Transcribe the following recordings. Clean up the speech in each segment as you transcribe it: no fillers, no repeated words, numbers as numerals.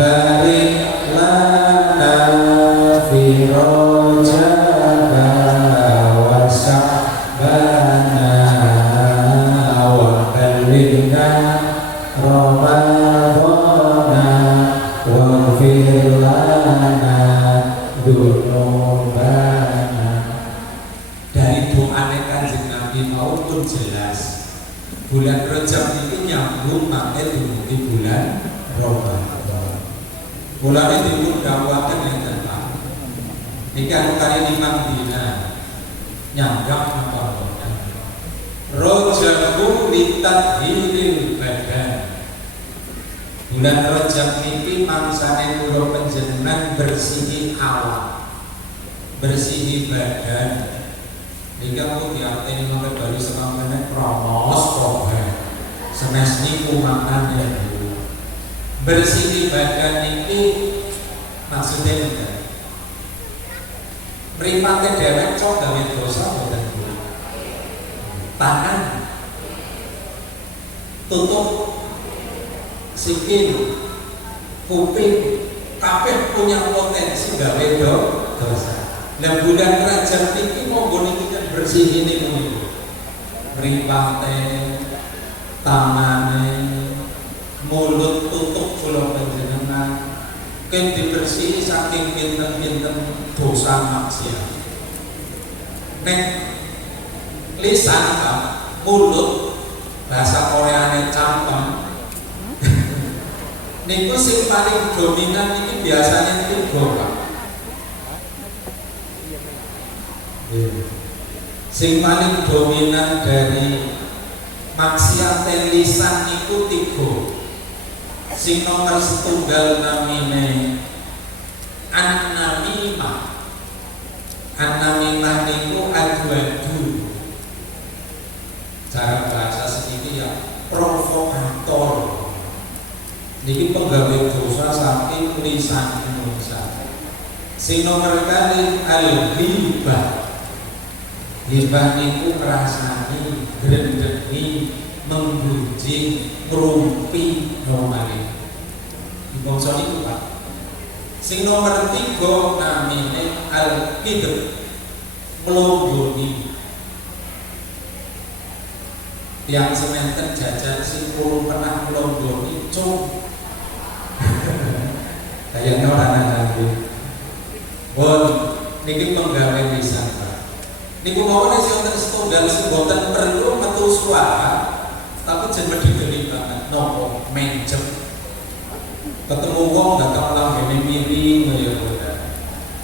barik lana fi rojab wa sya'bana wa ballighna ramadhana waghfir lana dzunubana. Dari doane Kanjeng Nabi mau pun jelas bulan Rajab itu nyambung mangke dumugi bulan Ramadan. Mulane dipun dawuhaken enten Pak. Iki anu kali Imam Dina nyanggap napa Rajabku litadhiril badan. Bulan Rajab niki mangsane kula panjenengan bersihi awak, bersihi badan. Niki aku diarteni sampai baru sekamane promos program. Semes niku maknane bersihi badan niki maksudnya enggak. Mripate dhewek cok gawe dosa mboten Bu. Tangan tutup sikil, kuping, kabeh punya potensi gawe dosa. Nah bulan Rajab iki monggo niki bersih ini mripate, tangane, mulut tutup kula panjenengan ken dibersihi saking pinten-pinten dosa maksiat. Nek lisan Pak, mulut bahasa Koreane campem niku sing paling dominan iki biasanya tiga Pak. Sing paling dominan dari maksiat lisan niku tiga. Sing nomor setunggal namine an-namimah. An-namimah niku adu-adu. Cara bahasa sedikit ya provokator. Niki penggawe dosa saking lisan manusia. Sing nomor kali al-ghibah. Ghibah niku ngrasani, grendeni, menggunjing, ngrumpi nomane. Bangsa niku Pak. Sing nomor 3 namine al-kidb. Melonggoni. Tiang sementen jajan sing purun pernah melonggoni cung. Kayaknya orang nanti. Bon, niki penggawe lisan Pak. Niku mawon sing wonten setunggal sing boten perlu metu suara, tapi jeneng digeli banget nopo menjem. Ketemu wong datang langgene miring ya boten.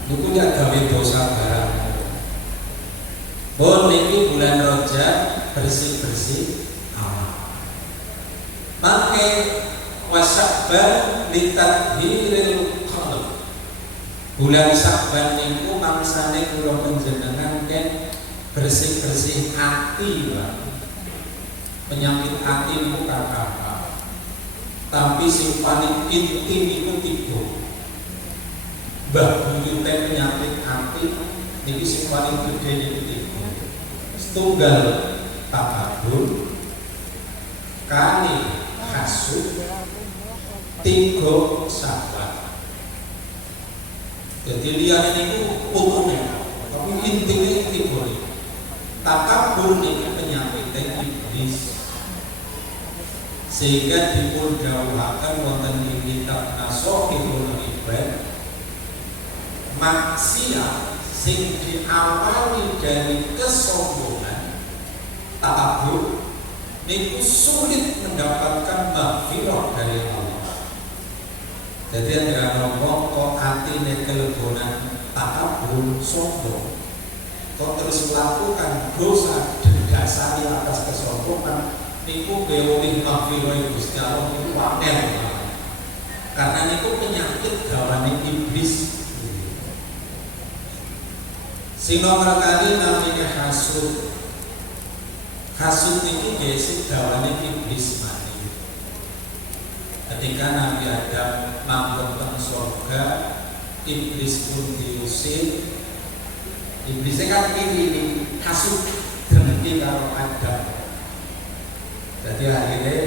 Niku ya gawe dosa barang. Bon niki bulan Rajab bersih-bersih awak. Mangke wasabban litadhiril qalb. Bulan Sya'ban niku mangsane kula panjenengan ken bersih-bersih hati Pak. Penyakit hati niku kakak. Tapi sing paling inti niku tiga. Mbah buyute penyakit hati niki sing paling gede niku tiga. Setunggal takabur, kali hasud, tiga sabar. Jadi liane niku utuhnya, tapi intinya tiga. Takabur niku penyakit iblis. Sehingga dipun dawuhaken wonten ing kitab Nashihul Ibad, maksiat sing diawali dari kesombongan, takabur niku sulit mendapatkan maghfirah dari Allah. Jadi ada ngomong kok atine kelebonan takabur sombong, kok terus melakukan dosa didasari atas kesombongan, niku beolih maghfirah Gusti Allah niku angel. Karena niku penyakit gawane iblis. Sing nomor kali namanya hasud. Hasud niku gesik gawane iblis mati. Ketika Nabi Adam manggon teng surga, iblis pun diusir. Iblisnya kan ini hasud dengki karo Adam. Jadi akhirnya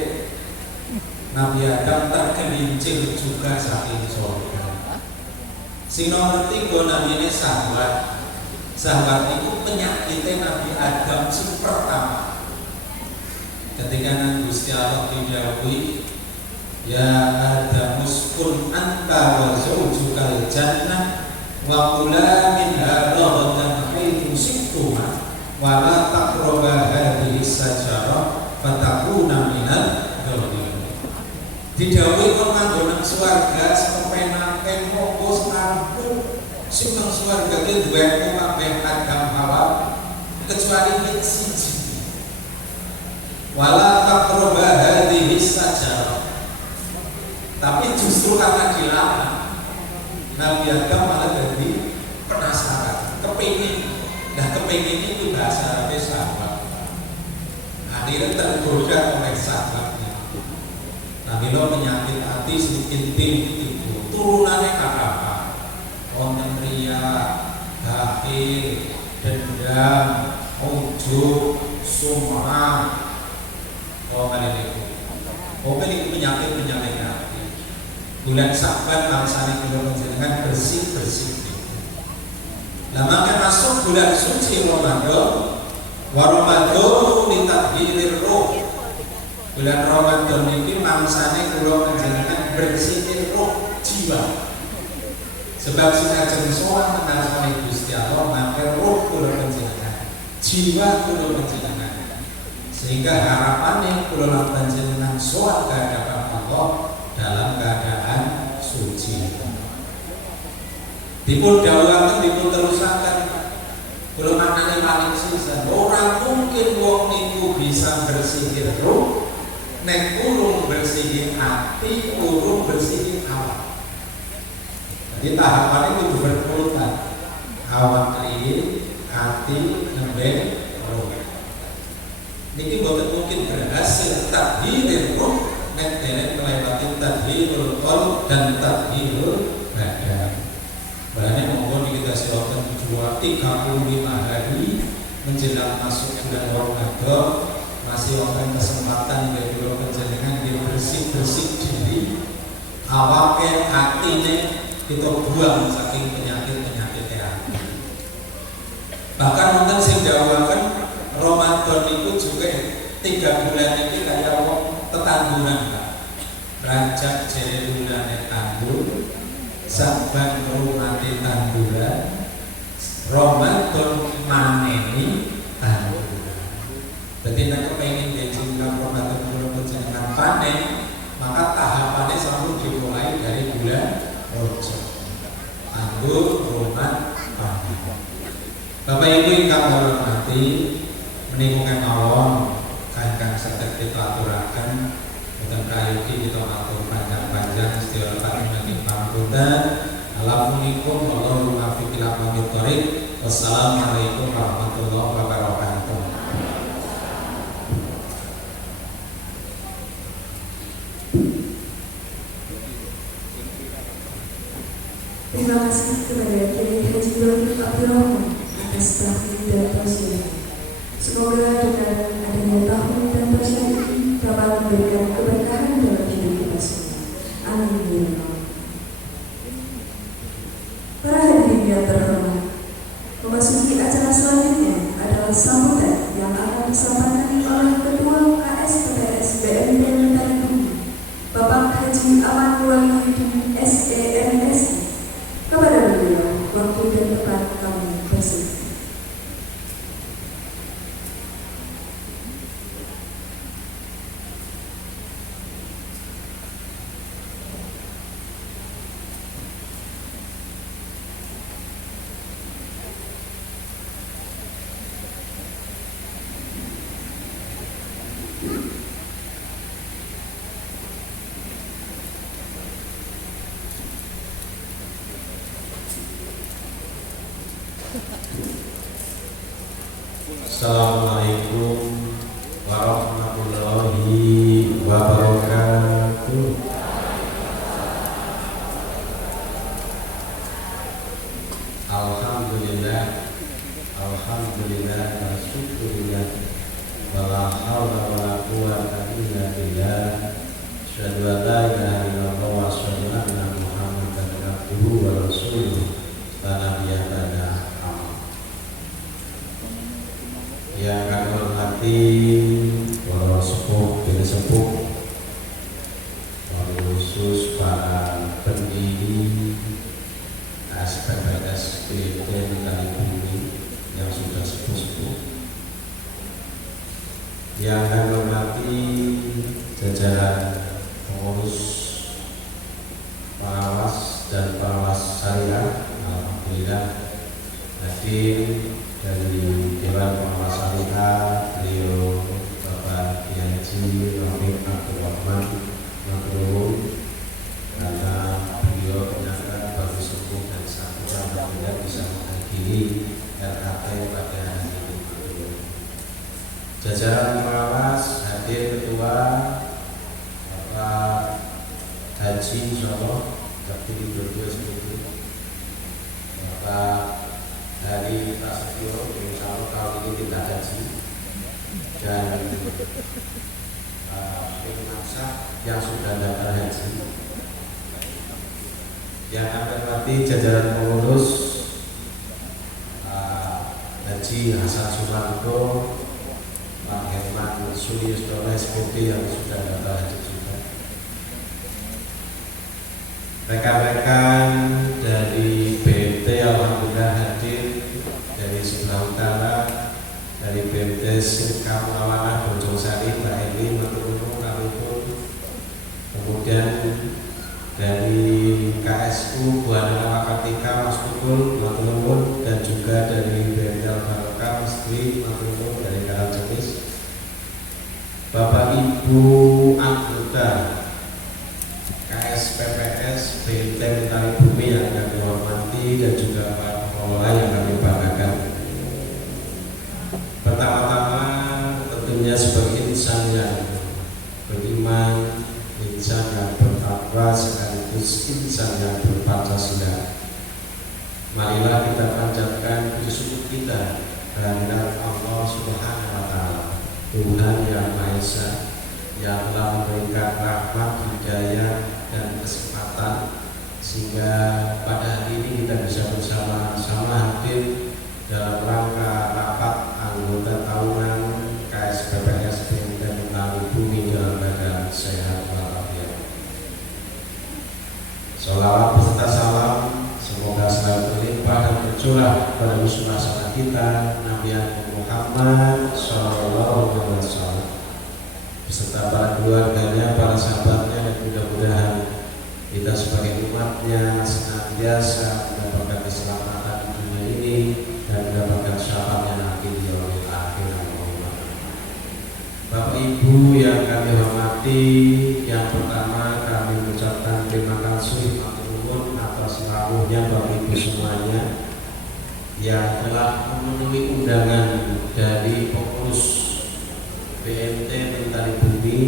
Nabi Adam tergelincir juga saking surga. Sing nomor 3 namine sahabat. Sahabat itu penyakitnya Nabi Adam sing pertama. Ketika Nabi Gusti Allah didhawuhi, ya Adam uskun anta wa zawjukal jannah wa kula minha ragadan haitsu syi'tuma wa la taqraba hadhihi sajarah fatakuna minal dzalimin. Didhawuhi kok manggon nang swarga sepenak-penak monggo sampun sing nang swarga ki duwe kabeh Adam Hawa kecuali wit siji. Wala taqraba hadhihi sajarah. Tapi justru karena dilarang, Nabi Adam malah jadi penasaran, kepingin. Nah kepingin itu bahasa Arabnya sahabat. Akhirnya tergoda oleh sahabatnya. Nabi lo penyakit hati sedikit itu turunannya apa? Konten ria, bakhil, dendam, ujub, sum'ah. Itu penyakit hati. Bulan Sya'ban langsane kula panjenengan bersih-bersih. Lah mangke masuk bulan suci Ramadan, wa Ramadan litahhirir ruh. Bulan Ramadan ini mangsane kula panjenengan bersihin roh jiwa. Sebab sinajeng sowan menasani Gusti Allah mangke roh kula panjenengan, jiwa kula panjenengan. Sehingga harapannya kula panjenengan sowan ke hadapan Allah dalam keadaan suci. Dipun dawuhaken dipun terusaken kula maknane paling sisa. Ora mungkin wong niku bisa bersihin roh nek urung bersihin hati, urung bersihin awak. Jadi tahapannya itu berurutan. Awak clean, hati nembe roh. Niki boten mungkin berhasil tathhirul roh nek dereng melewati tathhirul qalb dan tathhirul badan. Bahkan monggo kita silakan 35 hari menjelang masuk bulan Ramadan masih wonten kesempatan bagi kula panjenengan nggih bersih-bersih diri awake atine kita buang saking penyakit-penyakit hati. Bahkan wonten sing dawuhaken Ramadan itu juga 3 bulan ini kayak tetanduran Pak. Rajab jere bulane tandur, Saban rumati tanduran, Ramadan maneni tanduran. Jadi nek kepengin dijenengan Ramadan kula panjenengan panen, maka tahapannya selalu dimulai dari bulan Rajab. Tandur, rumah, panen. Bapak Ibu ingkang kula hormati, menika kemawon kangkang saged kita aturaken boten kayuki kita matur panjang-panjang sedaya pating panggoda. Alhamdulillah wallahu muwaffiq ila aqwamit thoriq. Wassalamualaikum warahmatullahi wabarakatuh. Terima kasih kepada Kiai Haji Latif Abdurrahman atas tahmin dan tausiah. Semoga dengan adanya tahmin dan tausiah ini dapat memberikan keberkahan dalam hidup kita semua. Amin ya Allah. Para hadirin yang terhormat, memasuki acara selanjutnya adalah sambutan yang akan disampaikan oleh Ketua KSPTS BMD Mentari Bumi, Bapak Haji Aman Wahyudin SEMS. Kepada beliau, waktu dan tempat kami bersiap. Assalamualaikum warahmatullahi wabarakatuh. Alhamdulillah, alhamdulillah, wa syukurillah, wa la hawla wa la quwwata illa billah. Asyhadu an la ilaha illallah wa asyhadu anna Muhammadan abduhu wa rasuluh. La nabiyya ba'da. Yang kami hormati para sepuh, para sepuh, khusus para pendiri SPPS BMT Kali yang sudah sepuh-sepuh. Yang kami hormati jajaran pengurus pengawas dan pengawas syariah, alhamdulillah hadir dari Dewan Pengawas Syariah, beliau Bapak Kiai Haji Rafiq Abdul Rahman Makruh, karena beliau ternyata baru sembuh dan satu tidak bisa menghadiri RKT pada hari ini. Jajaran pengawas hadir Ketua Bapak Haji Insyaallah terpilih berdua seperti Bapak dari Prasetyo, Insyaallah tahun ini tidak haji, dan Pak yang sudah daftar haji. Yang akan berarti jajaran pengurus Haji Hasan Sumargo, Pak Herman Suliyostono SPP yang sudah daftar haji juga. Rekan-rekan dari BMT alhamdulillah hadir dari sebelah utara, dari BMT Sirkam Lawanah Bojong Sari Mbak Eli Maturunu kami pun, kemudian dari KSU Buana Wakatika Mas Tukul Maturunu, dan juga dari BMT Al-Barokah Mas Dwi Maturunu dari Karangjenis, Bapak Ibu anggota KSPPS BMT Kali Bumi yang kami hormati, dan juga Pak Pengelola yang kami banggakan. Pertama-tama tentunya sebagai insan yang beriman, insan yang bertakwa, sekaligus insan yang berpancasila, marilah kita panjatkan puji syukur kita kehadirat Allah Subhanahu wa Ta'ala, Tuhan yang Maha Esa, yang telah memberikan rahmat, hidayah, dan kesempatan sehingga pada hari ini kita bisa bersama-sama hadir dalam rangka rapat anggota tahunan KSPPS BMT Kali Bumi dalam keadaan sehat walafiat. Sholawat beserta salam semoga selalu berlimpah dan bercurah pada musuh kita Nabi Muhammad Sallallahu Alaihi Wasallam beserta para keluarganya, para sahabatnya, dan mudah-mudahan kita sebagai umatnya senantiasa mendapatkan keselamatan di dunia ini dan mendapatkan syafaatnya nanti di yaumil akhir. Bapak Ibu yang kami hormati, yang pertama kami mengucapkan terima kasih matur atas rawuhnya Bapak Ibu semuanya yang telah memenuhi undangan dari pengurus BMT Kali Bumi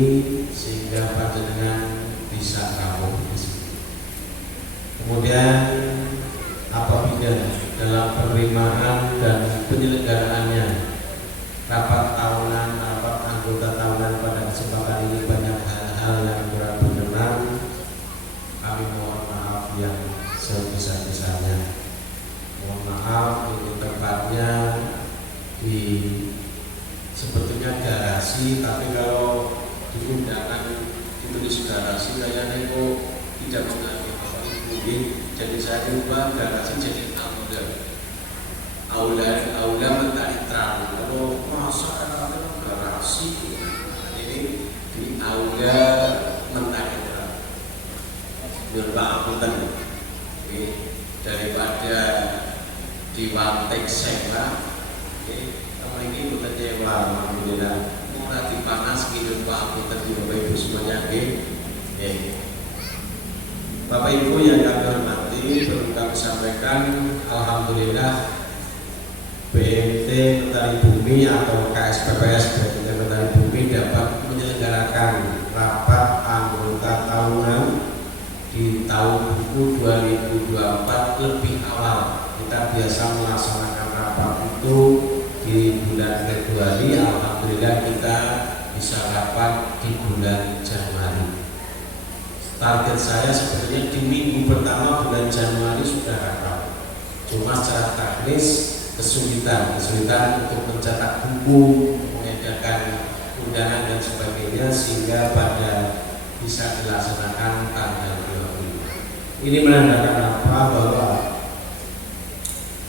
sehingga panjenengan bisa rawuh di sini. Kemudian apabila dalam penerimaan dan penyelenggaraannya rapat tahunan, rapat anggota tahunan pada kesempatan ini banyak hal-hal yang kurang berkenan, kami mohon maaf yang sebesar-besarnya. Mohon maaf, ini tempatnya di sebetulnya garasi, tapi kalau di undangan ditulis garasi kayaknya kok tidak mengalami apa mungkin, jadi saya ubah garasi jadi aula mentari terang. Kalau masa ada garasi ini di aula mentari terang berapa angkutan daripada di Wantek Sengla ini bukan nyewa, alhamdulillah murah dipanas gitu Pak Angkutan di Bapak Ibu semuanya. Bapak Ibu yang kami hormati, perlu kami sampaikan alhamdulillah BMT Kali Bumi atau KSPPS BMT Kali Bumi dapat menyelenggarakan rapat anggota tahunan di tahun buku 2024 lebih awal. Kita biasa melaksanakan rapat itu di bulan Februari, alhamdulillah kita bisa rapat di bulan Januari. target saya sebenarnya di minggu pertama bulan Januari sudah rapat. Cuma secara teknis kesulitan untuk mencetak buku, mengedarkan undangan dan sebagainya sehingga pada bisa dilaksanakan tanggal 20. Ini menandakan apa? Bahwa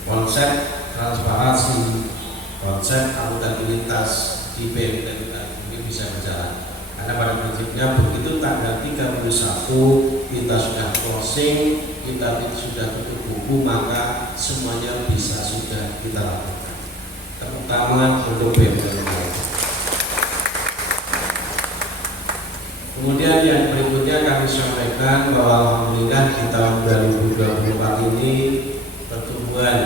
konsep transparansi, konsep akuntabilitas di BMT ini bisa berjalan. Karena pada prinsipnya begitu tanggal 31 kita sudah closing, kita sudah tutup buku, maka semuanya bisa sudah kita lakukan, terutama untuk BMT. Kemudian yang berikutnya kami sampaikan bahwa alhamdulillah di tahun 2024 ini pertumbuhan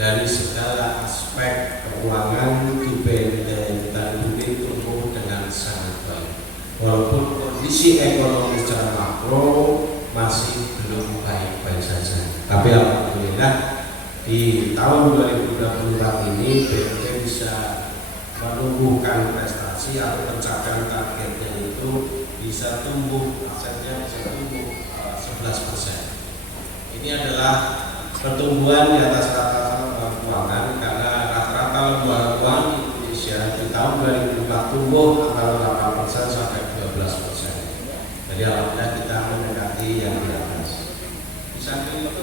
dari segala aspek keuangan di BMT Bumi tumbuh dengan sangat baik. Walaupun kondisi ekonomi secara makro masih belum baik-baik saja, tapi alhamdulillah di tahun 2024 ini BMT bisa menumbuhkan prestasi atau pencapaian targetnya itu bisa tumbuh, asetnya bisa tumbuh 11%. Ini adalah pertumbuhan di atas rata-rata keuangan karena rata-rata lembaga keuangan di Indonesia di tahun 2004 tumbuh antara 8% sampai 12%. Jadi alhamdulillah kita mendekati yang di atas. Di samping itu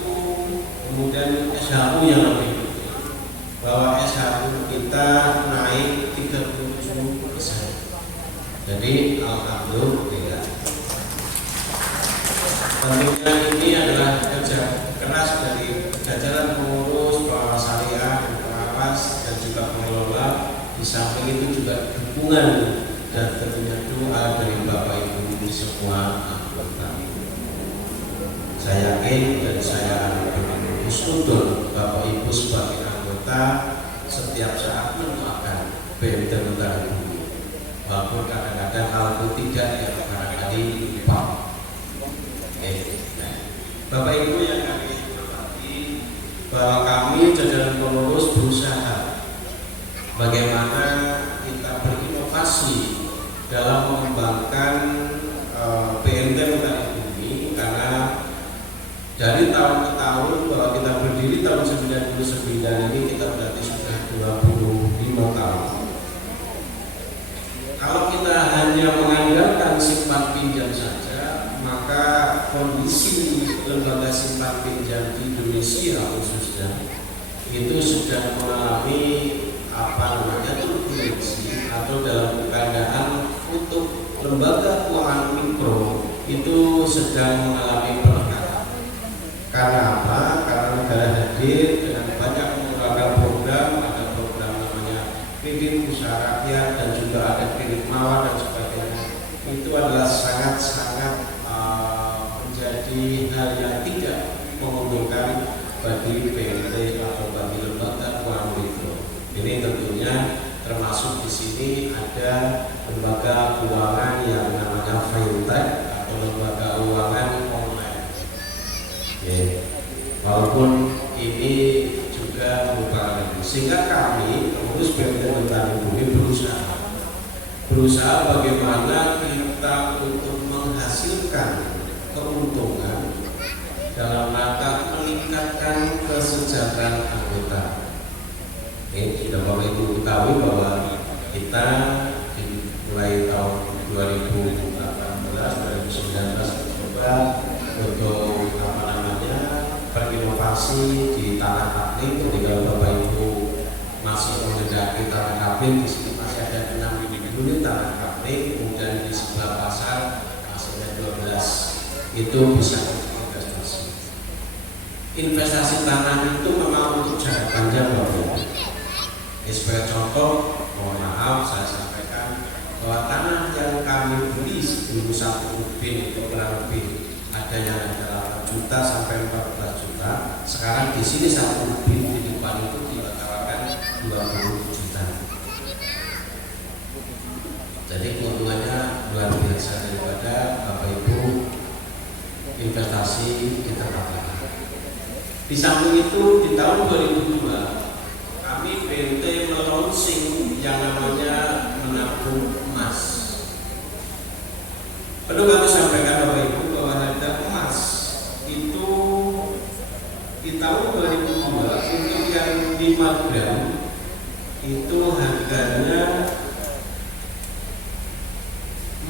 kemudian SHU yang lebih penting, bahwa SHU kita naik 37%. Jadi alhamdulillah. Tentunya ini adalah kerja keras dari jajaran pengurus, pengawas syariah, pengawas dan juga pengelola. Di samping itu juga dukungan dan tentunya doa dari Bapak Ibu semua anggota. Saya yakin dan saya husnudon Bapak Ibu sebagai anggota setiap saat mendoakan BMT Mentari Bumi. Walaupun kadang-kadang hal itu tidak ya barangkali lupa. Bapak Ibu yang kami hormati, bahwa kami jajaran pengurus berusaha bagaimana kita berinovasi dalam mengembangkan BMT Mentari Bumi, karena dari tahun ke tahun bahwa kita berdiri tahun 99 ini kita berarti sudah 25 tahun. Kalau kita hanya mengandalkan simpan pinjam saja, maka kondisi lembaga simpan pinjam di Indonesia khususnya itu sudah mengalami turbulensi atau dalam keadaan untuk lembaga keuangan mikro itu sedang mengalami penekanan. Karena apa? Karena negara hadir dengan banyak mengeluarkan program, ada program namanya kredit usaha rakyat dan juga ada kredit mawar dan sebagainya. Itu adalah sangat-sangat menjadi hal yang tidak menguntungkan bagi BMT atau bagi lembaga keuangan mikro. Ini tentunya termasuk di sini ada lembaga keuangan yang namanya fintech atau lembaga keuangan online. Walaupun ini juga merupakan, sehingga kami pengurus BMT Mentari Bumi berusaha bagaimana kita untuk menghasilkan keuntungan dalam rangka meningkatkan kesejahteraan anggota. Sudah Bapak Ibu ketahui bahwa kita mulai tahun 2018, 2019 mencoba untuk berinovasi di tanah kapling. Ketika Bapak Ibu masih mengendaki tanah kapling, di sini masih ada 6.000 unit tanah kapling, kemudian di sebelah pasar masih ada 12. Itu bisa investasi. Investasi tanah itu memang untuk jangka panjang, Bapak Ibu. Sebagai contoh, mohon maaf saya sampaikan bahwa tanah yang kami beli sebelum 1 ubin itu kurang lebih ada yang antara 8 juta sampai 14 juta. Sekarang di sini 1 ubin di depan itu ditawarkan 20 juta. Jadi keuntungannya luar biasa daripada Bapak Ibu investasi di tempat lain. Di samping itu di tahun 2002 kami BMT melaunching yang namanya menabung emas. Perlu kami sampaikan Bapak Ibu bahwa 5 gram itu harganya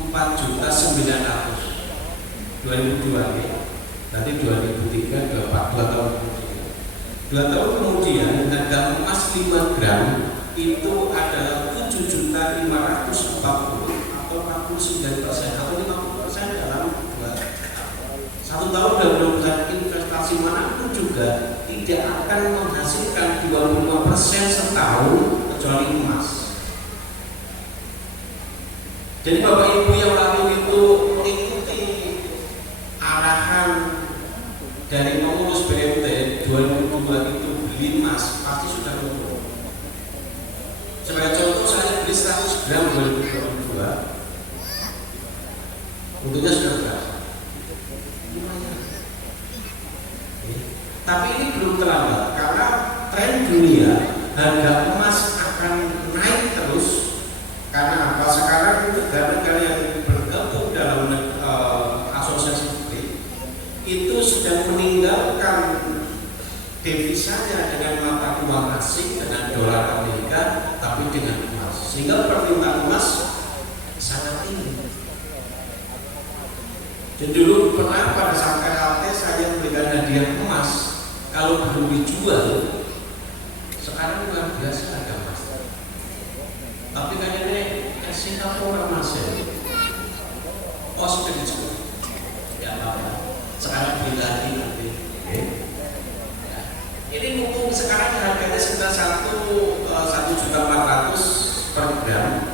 4.900.000 2002 ya. Nanti 2003, 2004, 2 tahun kemudian. 2 tahun kemudian harga emas 5 gram itu adalah 7.540 atau 49% atau 50% dalam 1 tahun. Dan investasi manapun juga tidak akan menghasilkan 25% setahun kecuali emas. Jadi Bapak Ibu yang waktu itu mengikuti arahan dari pengurus BMT 2002 itu beli emas pasti sudah untung. Sebagai contoh saya beli 100 gram 2022, untungnya sudah berapa? Lumayan. Tapi ini belum terlambat karena tren dunia harga emas akan naik terus. Karena apa? Sekarang negara-negara yang bergabung dalam asosiasi itu sedang meninggalkan devisanya dengan mata uang asing dengan dolar Amerika, tapi dengan emas, sehingga permintaan emas sangat tinggi. Dan dulu pernah pada saat KLT saya memberikan hadiah emas, kalau belum dijual, sekarang luar biasa harga emas. Tapi kayaknya Singapura masih, oh sudah dijual, ya apa? Sekarang beli lagi nanti. Ya. Ini mumpung sekarang harganya sekitar 1.400.000 per gram.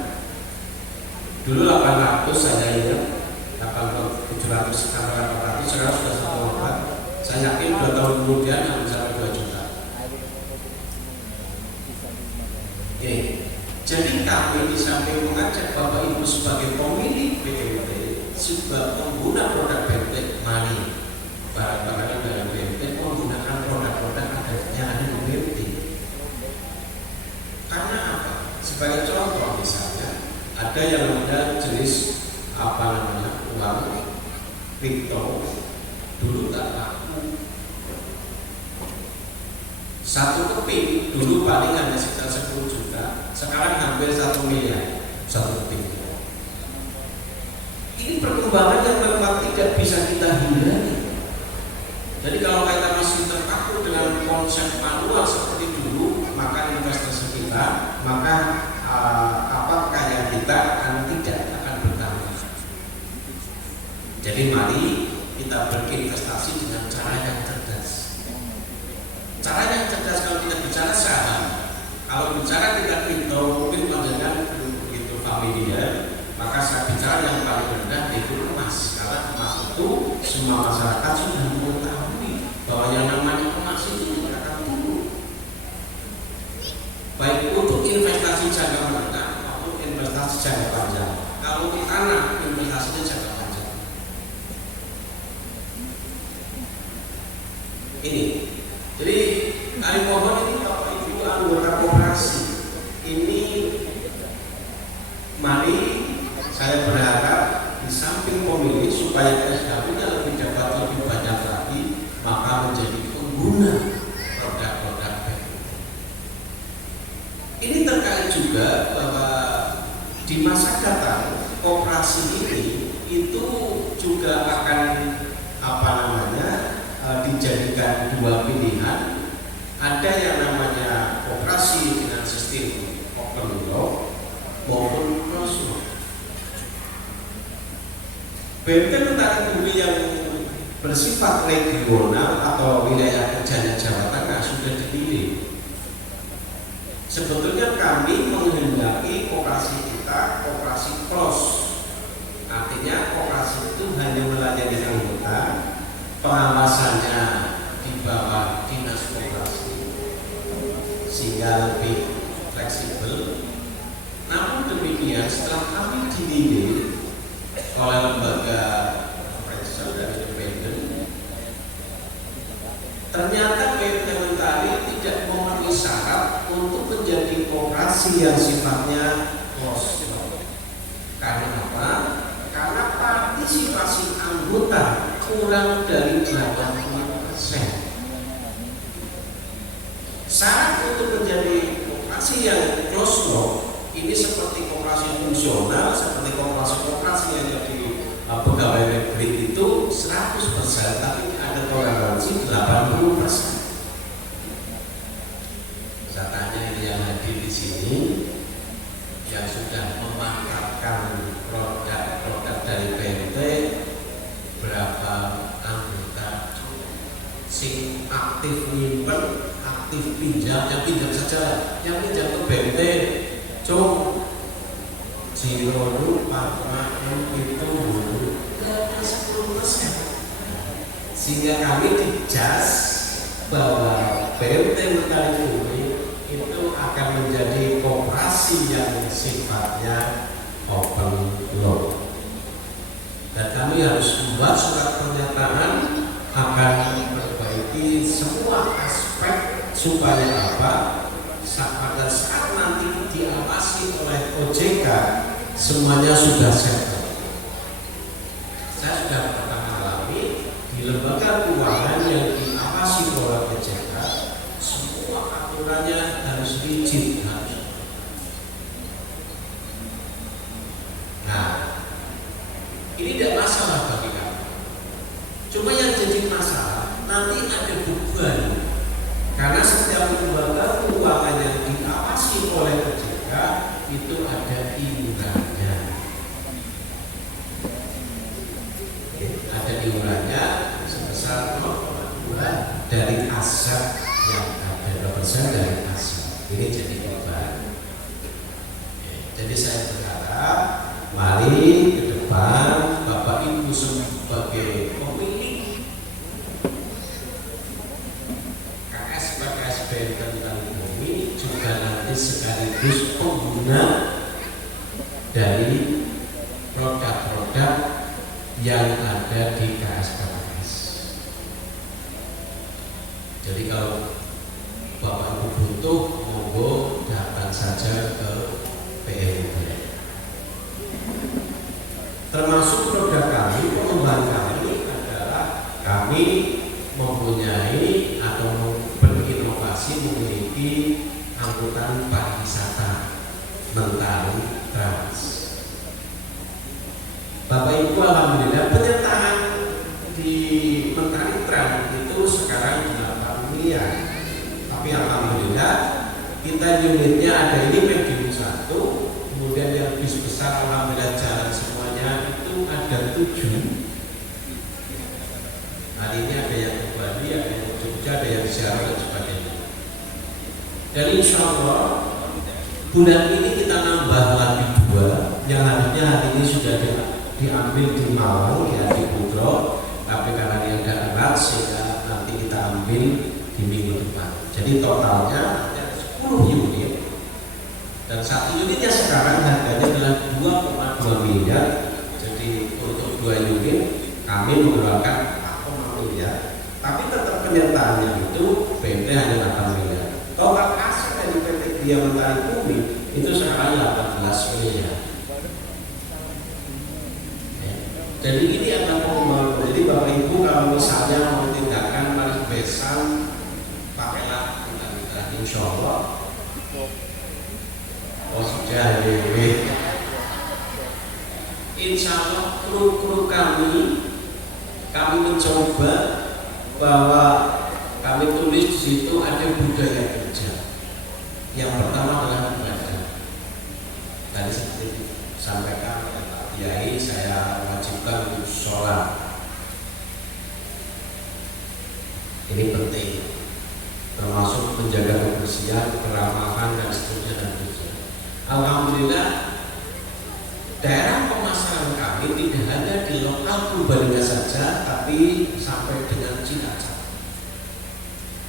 Dulu 800 saya ingat, 700 sampai 800, sekarang sudah 1.400. Saya yakin 2 tahun kemudian akan sampai 2 juta. Oke. Jadi kami di samping mengajak Bapak Ibu sebagai pemilik BMT, sebagai pengguna produk BMT, mari barang-barang dalam BMT menggunakan produk-produk yang ada di BMT. Karena apa? Sebagai contoh misalnya, ada yang namanya jenis uang kripto, dulu tak laku. 1 keping dulu paling hanya sekitar 10 juta, sekarang hampir 1 miliar 1 keping. Ini perkembangan yang memang tidak bisa kita hindari. Jadi kalau kita masih terpaku dengan konsep manual seperti dulu, maka investasi kita, maka kekayaan kita akan bertambah. Jadi mari kita berinvestasi dengan cara yang cerdas. Cara yang cerdas kalau kita bicara saham, kalau bicara kita kripto mungkin panjangan begitu familiar, maka saya bicara yang paling rendah yaitu emas. Karena emas itu semua masyarakat sudah mengetahui bahwa yang namanya emas itu akan turun. Baik untuk investasi jangka menengah maupun investasi jangka panjang. Kalau di tanah investasinya jangka panjang. Ini. Jadi kami mohon ini Bapak Ibu anggota koperasi ini, mari saya berharap di samping pemilih supaya SKP-nya lebih dapat lebih banyak lagi, maka menjadi pengguna produk-produk BMT. Ini terkait juga bahwa di masa datang koperasi ini itu juga akan dijadikan 2 pilihan. Ada yang namanya koperasi dengan sistem open law maupun closed law. BMT Mentari Bumi yang bersifat regional atau wilayah kerjanya Jawa Tengah sudah dipilih. Sebetulnya kami menghendaki koperasi kita koperasi close. Artinya koperasi itu hanya melayani anggota, pengawasannya di bawah dinas koperasi, sehingga lebih fleksibel. Namun demikian, setelah kami dinilai oleh lembaga appraisal dan independen, ternyata BMT Mentari tidak memenuhi syarat untuk menjadi koperasi yang sifatnya close. Karena apa? Karena partisipasi anggota kurang dari 80%. Syarat untuk menjadi koperasi yang close loop ini seperti koperasi fungsional, seperti koperasi yang jadi pegawai negeri itu 100%, tapi ada toleransi 80%. Saya tanya ini yang hadir di sini, yang sudah memanfaatkan produk dari BNT, berapa anggota sing aktif nyimpen, aktif pinjam, yang pinjam saja, yang pinjam ke BNT cung 0,6 itu 10%, sehingga kami dijas bahwa BNT Mentari Bumi itu akan menjadi koperasi yang sifatnya open loop, dan kami harus membuat surat pernyataan akan memperbaiki semua aspek supaya apa? Pada saat nanti diawasi oleh OJK semuanya sudah settle. Saya sudah pernah alami di lembaga keuangan yang diawasi oleh OJK, semua aturannya harus rigid, harus. Nah, ini tidak masalah bagi kami. Cuma yang jadi masalah nanti ada beban, karena setiap lembaga keuangan yang diawasi oleh OJK itu ada iurannya. Ada iurannya sebesar 0,2 dari aset yang ada, 2% dari aset. Ini jadi beban. Jadi saya berharap mari ke depan Bapak Ibu sebagai pemilik KS BNT Mentari Bumi juga nanti sekaligus pengguna dari produk-produk yang ada di KSPPS. Jadi kalau Bapak Ibu butuh, monggo datang saja ke BNT. Termasuk produk kami, pengembangan kami adalah kami mempunyai atau berinovasi memiliki angkutan pariwisata Mentari Trans. Bapak Ibu, alhamdulillah penyertaan di Mentari Trans itu sekarang 8 miliar. Tapi alhamdulillah kita unitnya ada ini medium 1, kemudian yang bis besar alhamdulillah jalan semuanya itu ada 7. Hari ini ada yang ke Bali, ada yang ke Jogja, ada yang Siarang dan sebagainya. Dan insya Allah bulan ini kita nambah lagi 2, yang harusnya hari ini sudah diambil di Malang, ya di Putra, tapi karena dia ada erat sehingga nanti kita ambil di minggu depan. Jadi totalnya ada 10 unit, dan 1 unitnya sekarang harganya adalah 2,2 miliar. Jadi untuk 2 unit kami mengeluarkan 4,5 miliar, tapi tetap penyertaannya itu BNT hanya 8 miliar. Total aset dari PT Gria Mentari Bumi itu sekarang 18 miliar. Jadi ini adalah pengembangan. Jadi Bapak Ibu kalau misalnya mau tindakan mari besan pakailah kita insya Allah. Oh sudah insya Allah kru kami mencoba bahwa kami tulis di situ ada budaya kerja. Yang pertama adalah ibadah. Tadi seperti sampaikan Pak Kiai, saya wajibkan untuk sholat. Ini penting, termasuk menjaga kebersihan, keramahan dan seterusnya dan seterusnya. Alhamdulillah daerah pemasaran kami tidak hanya di lokal Purbalingga saja, tapi sampai dengan Cilacap.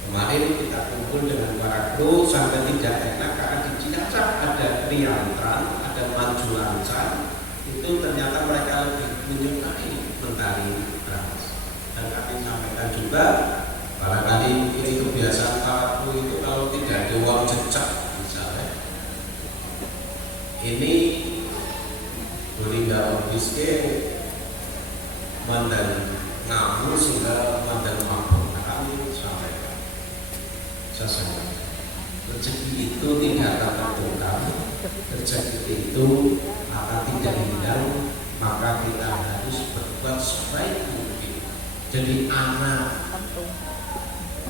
Kemarin kita kumpul dengan para kru sampai tidak enak karena di Cilacap ada Priantran, ada Maju Lancar, itu ternyata mereka lebih menyukai Mentari Trans. Dan kami sampaikan juga barangkali ini kebiasaan para kru itu kalau tidak ada uang jejak misalnya, ini boleh biske mandan ngamu sehingga mandan mampu. Kami sampaikan. Rezeki itu tidak akan terbongkar, rezeki itu akan tidak hilang, maka kita harus berbuat sebaik mungkin. Jadi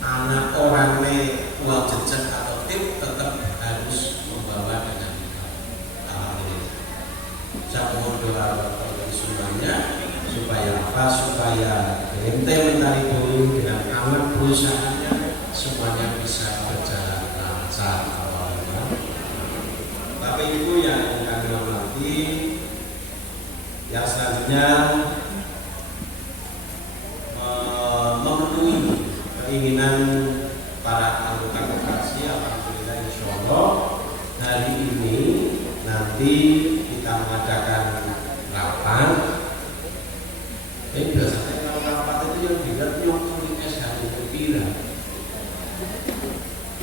anak orangnya uang jajan atau tip tetap harus membawa dengan alhamdulillah. Saya mohon doa bagi semuanya supaya apa? Supaya ente mentari dulu dengan amat perusahaannya semuanya bisa berjalan lancar. Bapak Ibu yang kami hormati, yang selanjutnya memenuhi keinginan para anggota koperasi, alhamdulillah insyaallah hari ini nanti kita mengadakan rapat. Biasanya kalau rapat itu yang dilihat yang tulis hari pira.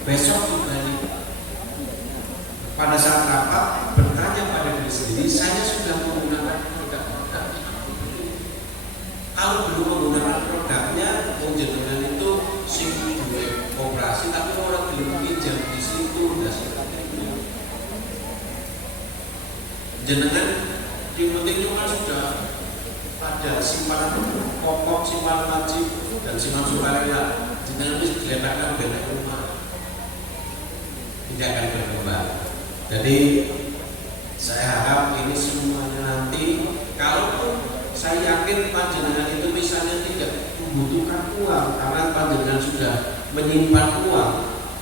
Besok juga pada saat rapat bertanya pada diri sendiri, saya sudah menggunakan produk-produk kalau belum menggunakan produknya, jenengan itu sing operasi tapi orang belum pinjam di situ dan sebagainya. Jenengan di penting kan sudah ada simpanan pokok, simpanan wajib dan simpanan sukarela. Jenengan itu diletakkan di rumah, tidak akan berkembang. Jadi saya harap ini semuanya nanti, kalaupun saya yakin panjenengan itu misalnya tidak membutuhkan uang karena panjenengan sudah menyimpan uang,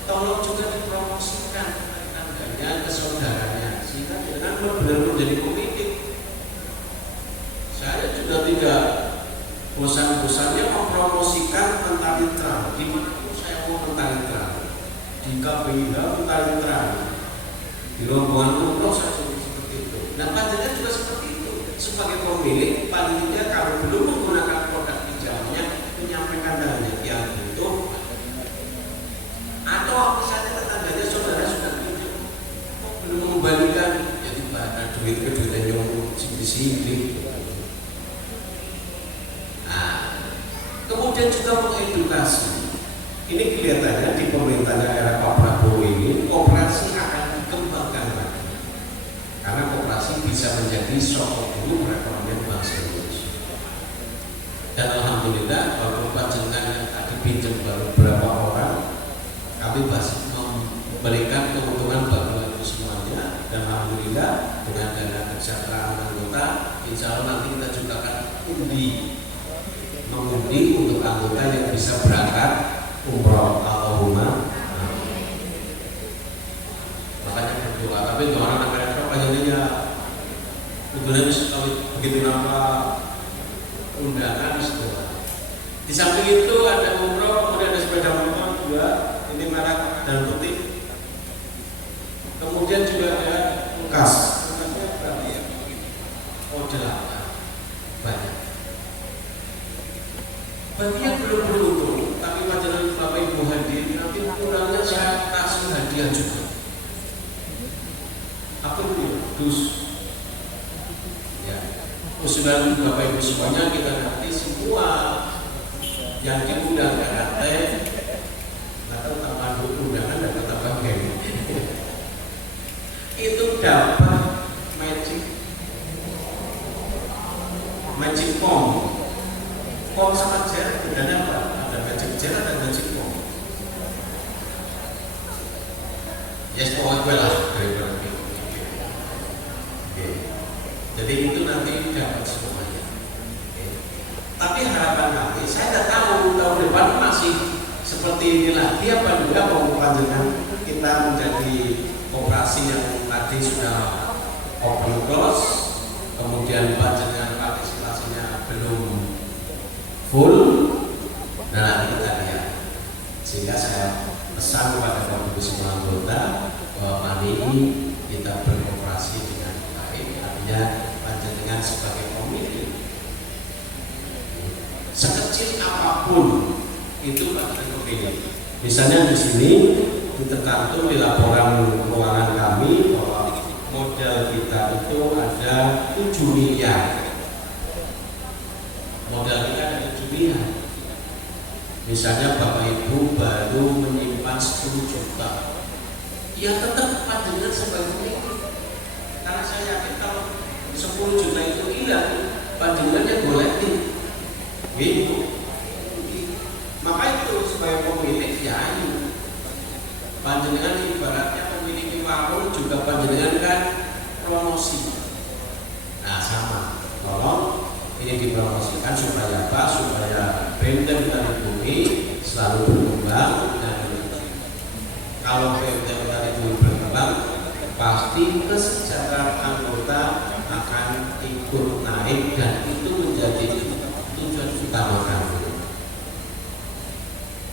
tolong juga dipromosikan ke tetangganya, ke saudaranya, sehingga jenengan benar-benar menjadi pemilik. Saya juga tidak bosan-bosannya mempromosikan mentalitram. Di mana pun saya mau mentalitram, di KPIH mentalitram, di rombongan umroh saya seperti itu. Nah, panjenengan juga seperti itu. Sebagai pemilik, paling tidak kalau belum menggunakan produk pinjamannya, menyampaikan dalilnya yang butuh, atau misalnya tetangganya saudara sudah pinjam, kok belum mengembalikan, jadi bahkan duit yang sini. Nah, kemudian juga mengedukasi. Ini kelihatannya di pemerintahnya era Pak Prabowo ini, koperasi akan dikembangkan lagi. Karena koperasi bisa menjadi sokok dulu perekonomian bangsa Indonesia. Dan alhamdulillah walaupun panjenengan yang tadi pinjam baru beberapa orang, kami masih memberikan keuntungan bagi semuanya. Dan alhamdulillah dengan dana kesejahteraan anggota, insya Allah nanti kita juga akan mengundi untuk anggota yang bisa berangkat umroh Allahumma. Makanya berdoa, tapi doa anak mereka panjangnya kemudian begitu nama undangan doa. Di samping itu ada umroh, kemudian ada sepeda motor 2, ini merah dan putih. Kemudian juga ada lukas. Lukasnya berapa ya? Oh 8, banyak. Bagi yang belum beruntung, tapi wajar Bapak Ibu hadir, nanti kurangnya saya kasih hadiah juga. Apa itu? Dus. Ya, usulan Bapak Ibu semuanya kita nanti semua yang diundang karate, atau tambah undangan dan tambah game, itu dapat magic pom. Pom sama jet, bedanya apa? Ada magic jet, ada magic pom. Yes, pokoknya lah daripada itu. Jadi itu nanti dapat semuanya. Tapi harapan kami, saya tidak tahu tahun depan masih seperti ini lagi apa juga panjenengan kita menjadi operasi yang tadi sudah open close, kemudian panjenengan partisipasinya belum full. Nah, nanti kita lihat. Sehingga saya pesan kepada Bapak Ibu semua anggota bahwa hari ini kita beroperasi dengan baik, artinya panjenengan sebagai pemilik sekecil apapun itu panjenengan pemilik. Misalnya di sini tercantum di laporan keuangan kami bahwa modal kita itu ada 7 miliar. Modal kita ada 7 miliar. Misalnya Bapak Ibu baru menyimpan 10 juta, ya tetap panjenengan sebagai pemilik. Karena saya yakin kalau 10 juta itu hilang, panjenengan yang golekin. Gitu. Maka itu sebagai pemilik ya ini panjenengan ibaratnya memiliki warung juga panjenengan kan promosi. Nah sama, tolong ini dipromosikan supaya apa? Supaya benteng Tari Bumi selalu berkembang dan kalau benteng Tari Bumi berkembang pasti kesejahteraan anggota akan ikut naik dan itu menjadi tujuan utama kami.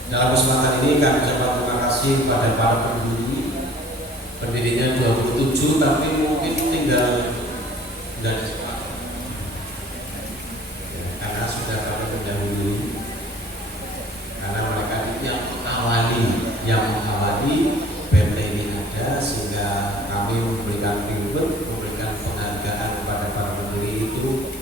Dalam kesempatan ini kami ucapkan terima kasih kepada para pendiri. Pendirinya 27 tapi mungkin tinggal dari karena sudah kami mendahului, karena mereka yang mengawali benteng ini ada sehingga kami memberikan reward, memberikan penghargaan kepada para pendiri itu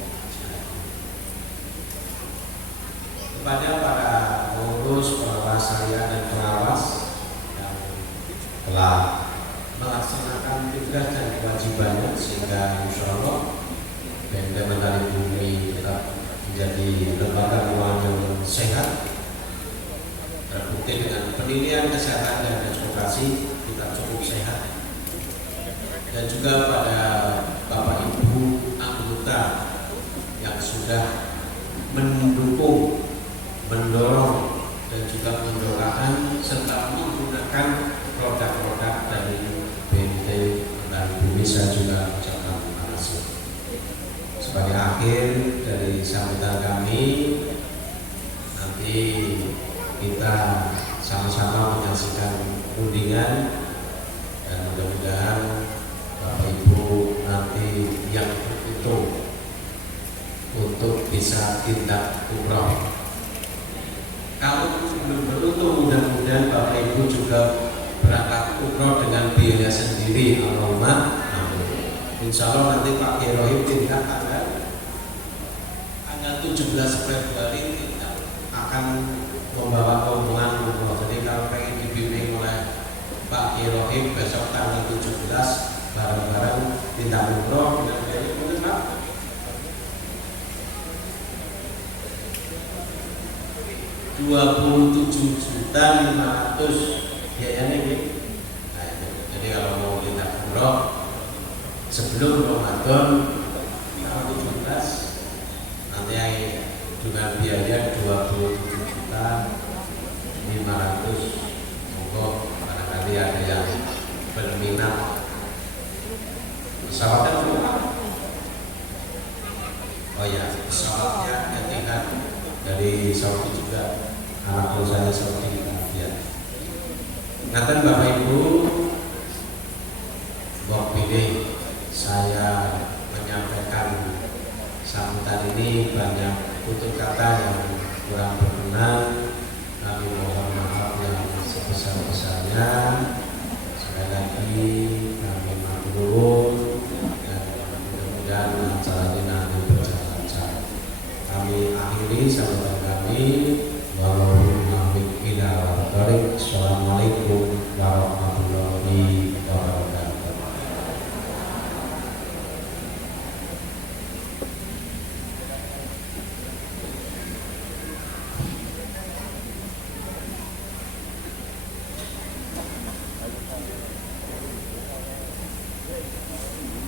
kepada para pengurus, pengawas saya dan pengawas yang telah melaksanakan tugas dan kewajibannya sehingga insya Allah benteng Tari Bumi tetap menjadi lembaga keuangan yang sehat, terbukti dengan penilaian kesehatan dan transportasi kita cukup sehat, dan juga pada Bapak Ibu anggota yang sudah mendukung, mendorong dan juga mendoakan serta menggunakan produk-produk dari benteng Tari Bumi. Saya juga ucapkan terima kasih. Sebagai akhir dari sambutan kami, nanti kita sama-sama menyaksikan undian dan mudah-mudahan Bapak Ibu nanti yang beruntung untuk bisa tindak umroh. Kalau belum beruntung, mudah-mudahan Bapak Ibu juga berangkat umroh dengan biaya sendiri. Allahumma amin. Insya Allah nanti Pak Kiai Rohim tindak tanggal 17 Februari tindak akan membawa rombongan umroh. Jadi kalau pengen dibimbing oleh Pak Kiai Rohim besok tanggal 17 bareng-bareng tindak umroh dengan biaya mungkin Pak 27.500.000 biayanya ini. Nah, jadi kalau mau tindak umroh sebelum Ramadan tanggal 17 nanti dengan biaya 27.500.000. Monggo barangkali ada yang berminat. Pesawatnya berapa? Oh ya, pesawatnya Etihad dari Saudi juga, anak perusahaan Saudi. Ya. Ngaten Bapak Ibu, waktu ini saya menyampaikan sambutan ini banyak tutur kata yang kurang berkenan. Kami mohon maaf yang sebesar-besarnya. Sekali lagi kami maklum dan mudah-mudahan acara ini nanti berjalan lancar. Kami akhiri sambutan kami. Assalamualaikum warahmatullahi wabarakatuh.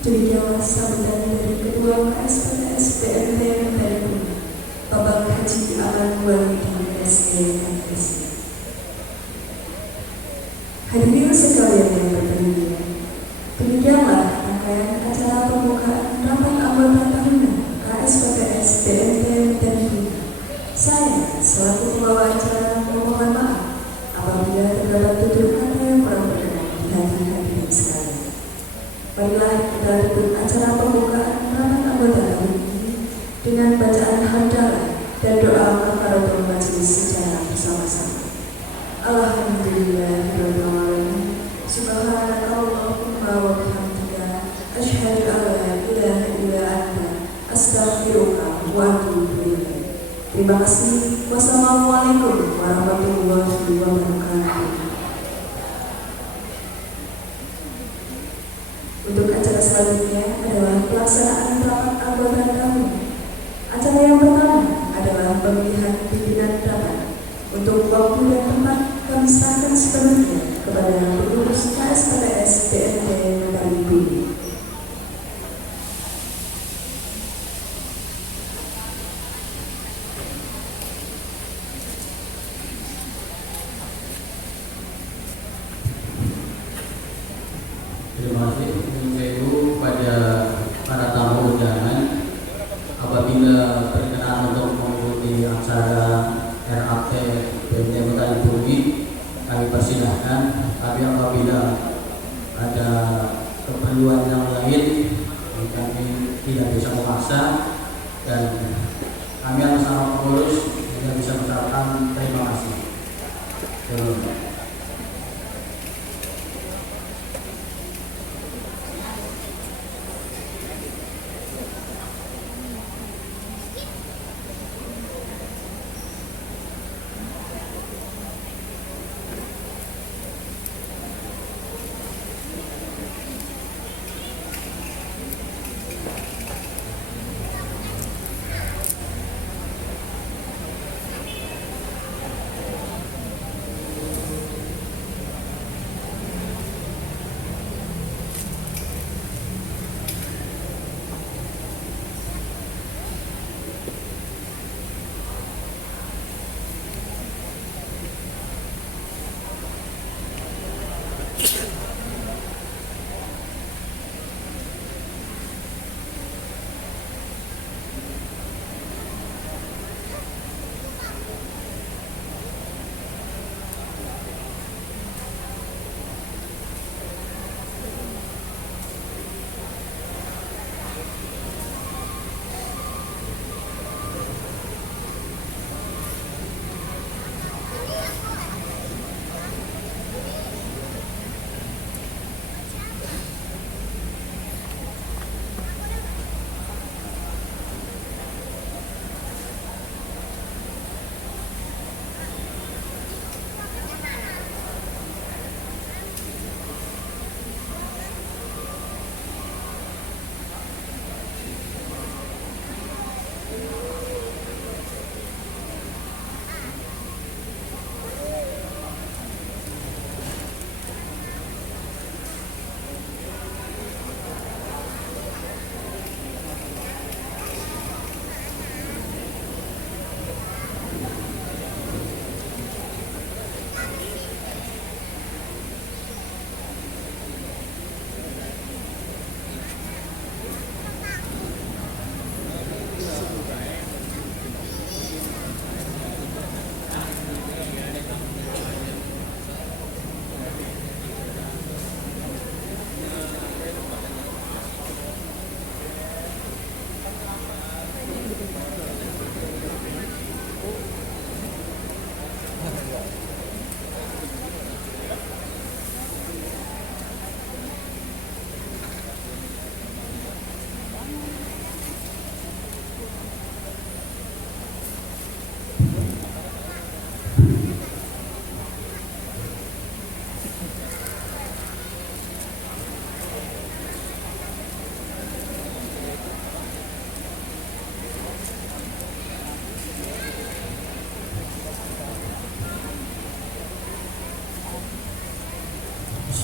Demikianlah sambutan dari Ketua KSPTS BMTN Tari Bumi, Bapak Haji Aman Walidi SEMS. Hadirin sekalian yang berbahagia, demikianlah rangkaian acara pembukaan rapat anggota tahunan KSPTS BMTN Tari Bumi. Saya selaku pembawa acara memohon maaf apabila terdapat tutur kata yang kurang berkenan di hati hadirin sekalian. Marilah kita tutup acara pembukaan rapat anggota tahun ini dengan bacaan hamdalah dan doa kafaratul majelis secara bersama-sama. Alhamdulillahirabbil alamin. Subhanakallahumma wa bihamdika asyhadu an la ilaha illa anta astaghfiruka wa atubu ilaik. Terima kasih. Wassalamualaikum warahmatullahi wabarakatuh. selanjutnya adalah pelaksanaan rapat anggota tahunan. Acara yang pertama adalah pemilihan pimpinan rapat. Untuk waktu dan tempat kami serahkan sepenuhnya kepada pengurus KSPTS BMT Negari Bumi. Terima kasih Ibu pada para tamu undangan. Apabila berkenan untuk mengikuti acara RAT BMT Negari Bumi, kami persilahkan. Tapi apabila ada keperluan yang lain, kami tidak bisa memaksa dan kami atas nama pengurus tidak bisa mengucapkan terima kasih. Terima kasih.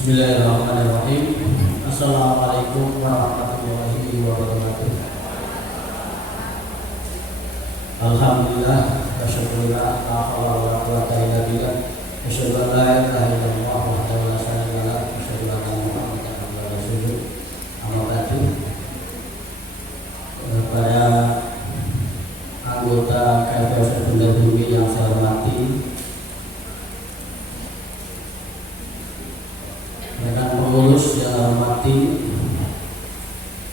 Bismillahirrahmanirrahim. Assalamualaikum warahmatullahi wabarakatuh. Alhamdulillah wa syukurillah la haula wa la quwwata illa billah. Asyhadu an la ilaha illallah wahdahu la syarika lah wa asyhadu anna Muhammadan abduhu wa rasuluh. Amma ba'du. Para anggota KPS Bunda Bumi yang saya hormati, pengurus yang saya hormati,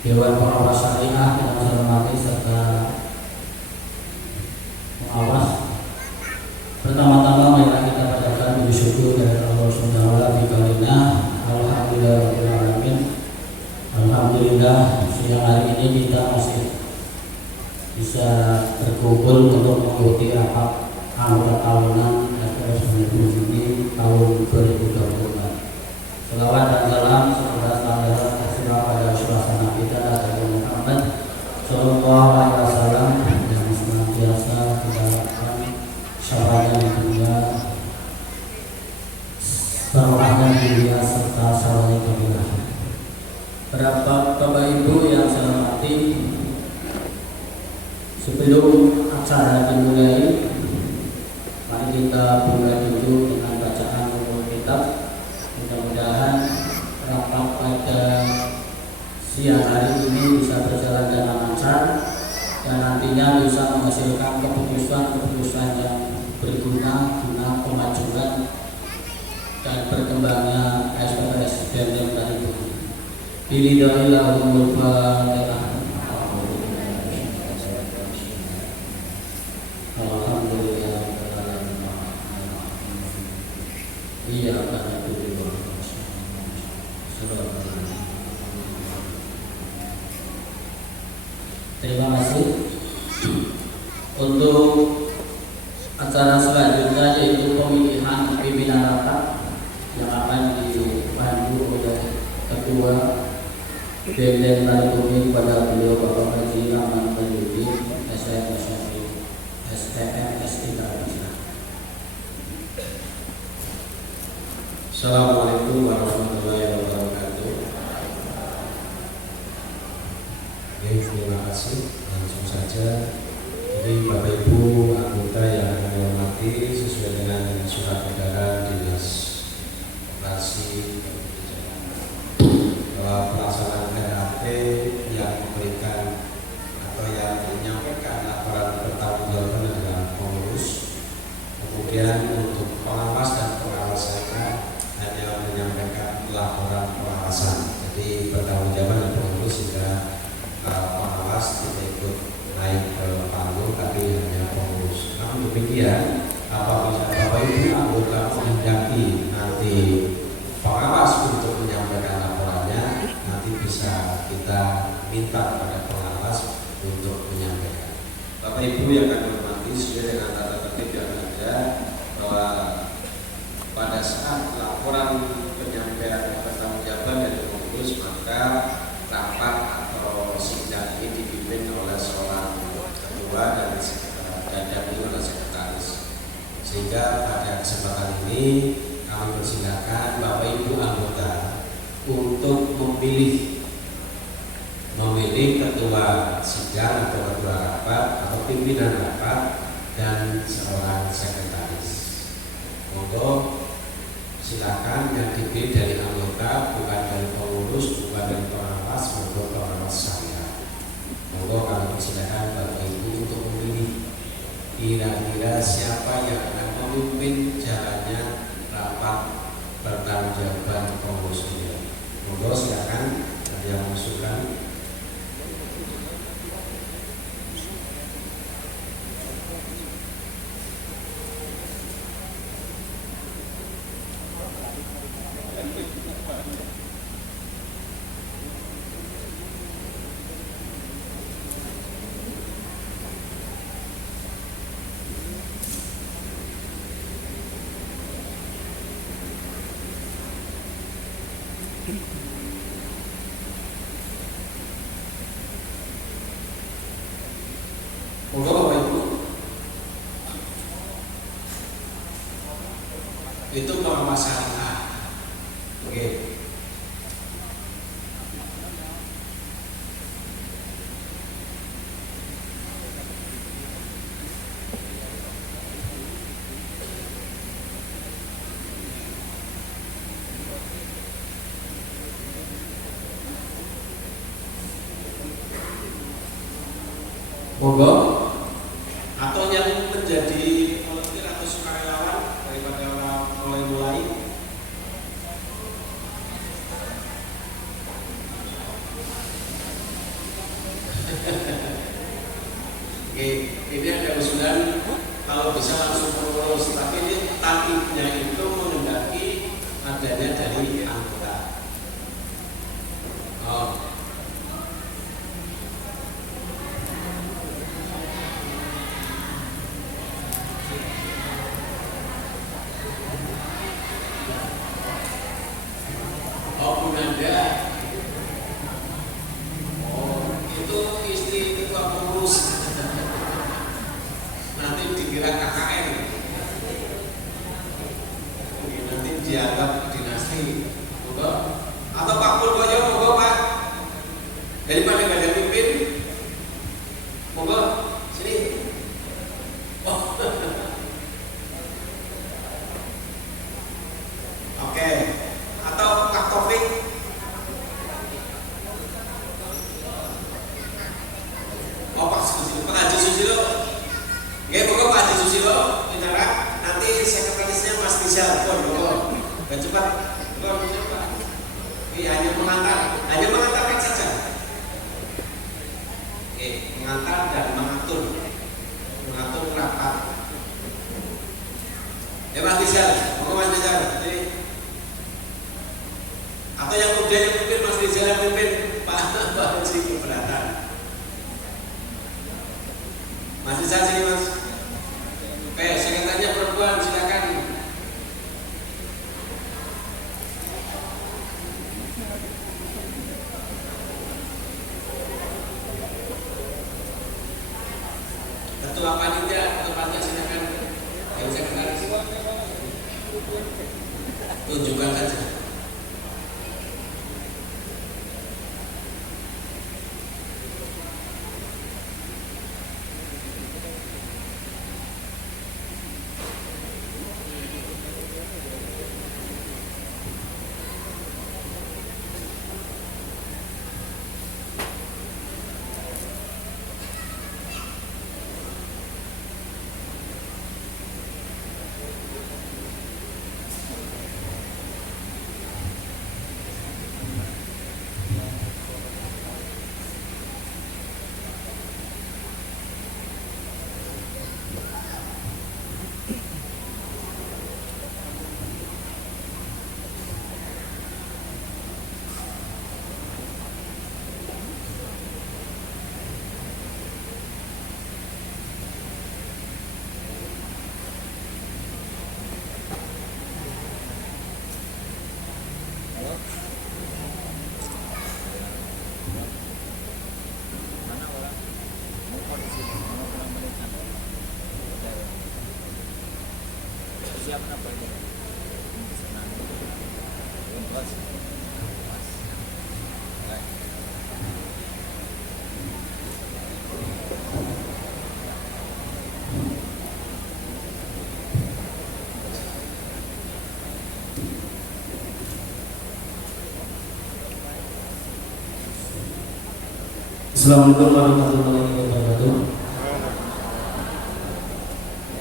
Dewan Pengawas Syariah yang saya hormati, serta pengawas. Pertama-tama marilah kita panjatkan puji syukur dari Allah Subhanahu wa taala. Alhamdulillahirabbil alamin. Alhamdulillah siang hari ini kita masih bisa berkumpul untuk mengikuti rapat anggota tahunan KPS Bunda Bumi tahun 2024. Selawat dan salam serta salam kasih pada suasana Sarohnya mulia serta salawat kami. Para Bapak Ibu yang saya hormati, sebelum acara dimulai, mari kita mulai dulu dengan bacaan umum kitab. Mudah-mudahan rapat pada siang hari ini bisa berjalan dengan lancar dan nantinya bisa menghasilkan keputusan-keputusan yang berguna guna kemajuan dan berkembangnya SPPS BEM dari Bumi. Bilillahirrahmanirrahim. Alhamdulillah. Iya, terima kasih. Untuk acara selanjutnya yaitu pemilihan pimpinan rapat yang akan dipandu oleh Ketua BEM Tari Bumi kepada beliau Bapak Haji Rahman Mahyudin STM. Assalamualaikum warahmatullahi wabarakatuh. Terima kasih. Langsung saja. Jadi Bapak Ibu anggota yang kami hormati, sesuai dengan surat edaran Dinas Operasi pelaksanaan RAP yang memberikan atau yang menyampaikan laporan pertanggungjawaban adalah pengurus. Kemudian untuk pengawas dan pengawasannya hanya menyampaikan laporan pengawasan. Jadi pertanggungjawaban dan pengurus hingga pengawas tidak ikut naik ke panggung, tapi hanya pengurus. Namun demikian, apabila Bapak Ibu anggota menghendaki nanti pengawas untuk menyampaikan laporannya, nanti bisa kita minta kepada pengawas untuk menyampaikan. Bapak Ibu yang kami hormati, sesuai dengan tata tertib yang ada, bahwa pada saat laporan penyampaian pertanggungjawaban dari pengurus, maka rapat atau sidang ini dipimpin oleh seorang ketua dan didampingi oleh sekretaris. Sehingga pada kesempatan ini kami persilakan Bapak Ibu anggota untuk memilih ketua sidang atau ketua rapat atau pimpinan rapat dan seorang sekretaris. Monggo silakan yang dipilih dari anggota, bukan dari pengurus, bukan dari pengawas, monggo pengawas saya. Monggo kami persilakan Bapak Ibu untuk memilih kira-kira siapa yang akan memimpin jalannya rapat pertanggungjawaban pengurus ini. Monggo silakan ada yang mengusulkan. Monggo Bapak Ibu. Itu pengawasan A. Oke. Monggo. Atau yang menjadi volunteer atau sukarelawan daripada orang mulai. Oke, ini ada usulan kalau bisa langsung pengurus, tapi ini tatibnya itu menghendaki adanya dari anggota. Itu istri ketua pengurus. Nanti dikira KKN. Nanti dianggap Rizal, cepat, cepat. Hanya mengantarkan saja. Mengantar dan mengatur rapat. Mas Rizal, Mas Rizal. Atau yang muda yang pimpin, Mas Rizal yang pimpin, Pak Haji keberatan. Mas Rizal sini Mas. Oke, sekretarinya perempuan silakan. Ketua panitia, silakan. Yang sekretaris. Tunjukkan saja. Assalamualaikum warahmatullahi wabarakatuh.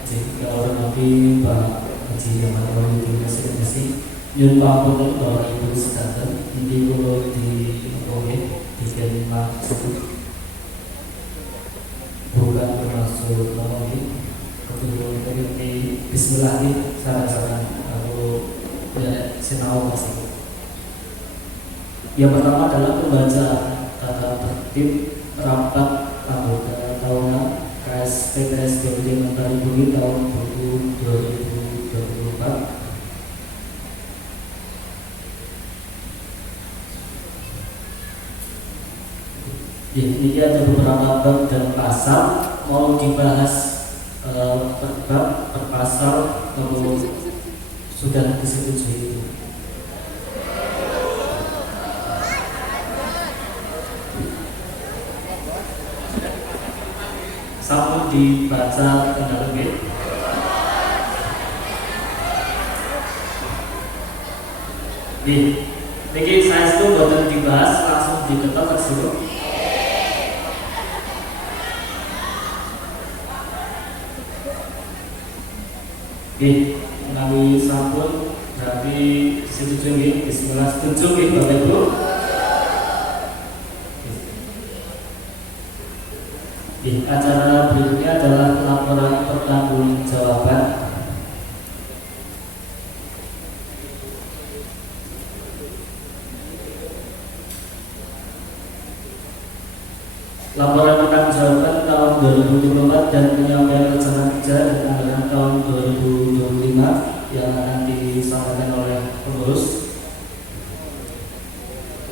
Jika orang nabi Pak Haji Ahmad Wahyudi Presidensi Yun Pampun Bapak Ibu Sekatan Inti Kulo di Oke Dikian Maksud bukan termasuk Nabi Kemudian ini Bismillahirrahmanirrahim. Saran-saran aku sinau masih. Yang pertama adalah pembacaan tata tertib rapat anggota tahunan KSPPS BPD Mentari Bumi tahun 2024. Ini ada beberapa bab dan pasal mau dibahas per bab per pasal kalau sudah disetujui itu. Sampun dibaca kendala nggih. Niki saya itu boten dibahas langsung diketok tersebut. Menawi sampun berarti setuju nggih. Bismillah setuju nggih Bapak Ibu. Acara berikutnya adalah laporan pertanggungjawaban. Laporan pertanggungjawaban tahun 2024 dan penyampaian rencana kerja dan anggaran tahun 2025 yang akan disampaikan oleh pengurus.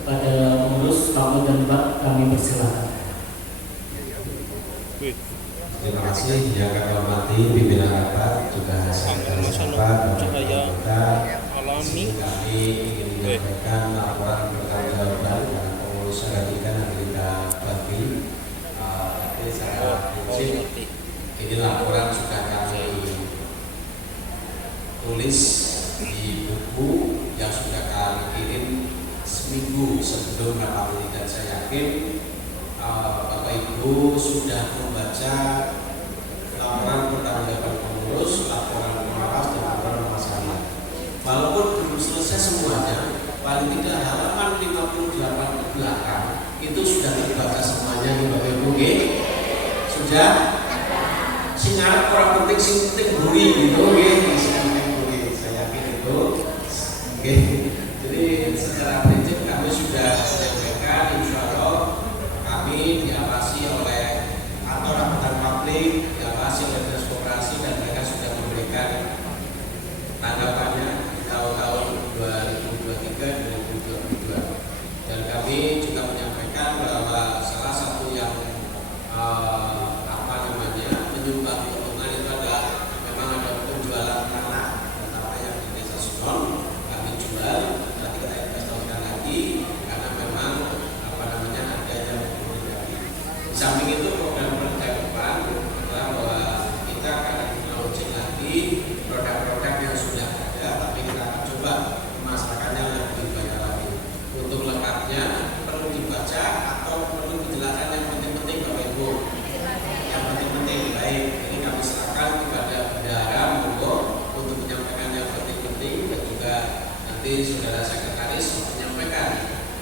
Pada pengurus tamu dan Pak kami persilakan. Terima kasih yang kami hormati pimpinan rapat juga sekretaris rapat dan anggota. Kami ingin menyampaikan laporan pertanggungjawaban dan pengurus gantikan yang kita bagi. Tapi secara prinsip ini laporan sudah kami tulis di buku yang sudah kami kirim seminggu sebelum rapat ini dan saya yakin Bapak Ibu sudah membaca laporan pertanggungjawaban pengurus, laporan pengawas dan laporan pemasaran. paling tidak halaman 58 ke belakang itu sudah terbaca semuanya di Bapak Ibu nggih. Sudah sing arep ora penting sing penting buri gitu nggih, sing penting buri. Saya yakin itu nggih. Jadi secara prinsip kami sudah menyampaikan insyaallah kami diawasi oleh kantor akuntan publik, diawasi oleh dinas koperasi dan mereka sudah memberikan tanggapannya di tahun 2023-2022 dan kami juga menyampaikan bahwa salah satu yang menyumbang keuntungan itu adalah memang ada penjualan tanah terutama yang di desa Sunon kami jual, nanti kita investasikan lagi karena memang ada yang terjadi. Di samping itu program kerja depan adalah bahwa kita akan launching lagi produk-produk yang sudah ada, tapi kita akan coba memasarkannya lebih banyak lagi. Untuk lengkapnya perlu dibaca atau perlu dijelaskan yang penting-penting Bapak Ibu. Yang penting-penting baik, ini kami serahkan kepada bendahara monggo untuk menyampaikan yang penting-penting dan juga nanti saudara sekretaris menyampaikan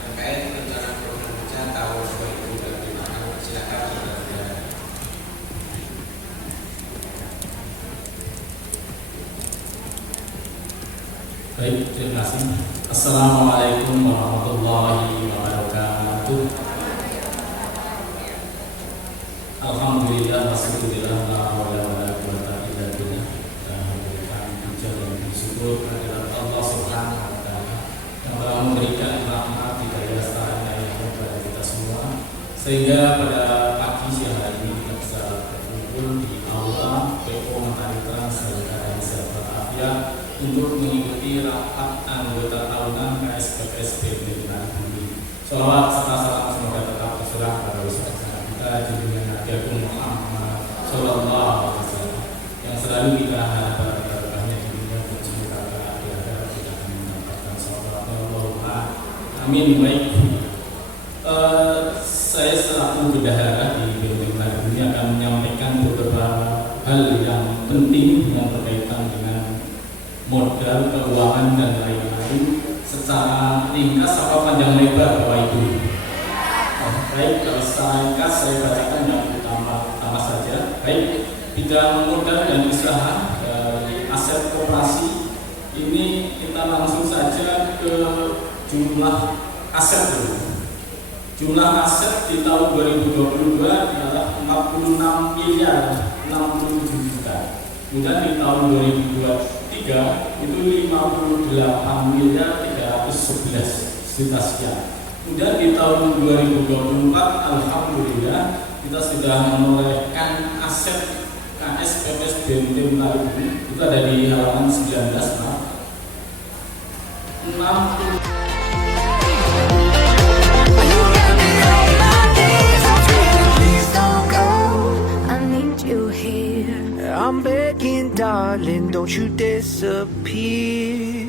terkait rencana program kerja tahun 2025. Silakan saudara-saudara. Baik, terima kasih. Assalamualaikum warahmatullahi wabarakatuh. Alhamdulillah, wassalillah, la haula wala quwwata illa billah. Alhamdulillah, puja dan bersyukur kehadirat Allah Subhanahu wa taala yang telah memberikan rahmat hidayah serta kepada kita semua sehingga pada pagi siang hari ini kita bisa berkumpul di aula PO Matahari Terang dalam sehat walafiat untuk mengikuti rapat anggota tahunan KSPPS BPN Bumi. Sholawat serta salam semoga tetap tercurah pada usaha kita junjungan Nabi Agung Muhammad Sallallahu Alaihi Wasallam yang selalu kita harapkan berkahnya di dunia dan semoga di akhirat kita akan mendapatkan sholawat Allah. Amin. Baik. Saya selaku bendahara di BPN Bumi akan menyampaikan beberapa hal yang penting yang berkaitan dengan modal, keuangan dan lain-lain secara ringkas apa panjang lebar Bapak Ibu. Baik, kalau secara ringkas saya bacakan yang utama saja. Baik, bidang modal dan usaha dari aset koperasi ini kita langsung saja ke jumlah aset dulu. Jumlah aset di tahun 2022 adalah 46 miliar 67 juta. Kemudian di tahun 2023 itu 58 miliar 311 juta sekian. Kemudian di tahun 2024 alhamdulillah kita sudah menorehkan aset KSPPS BNT Bumi itu ada di halaman 19 I'm begging, darling, don't you disappear.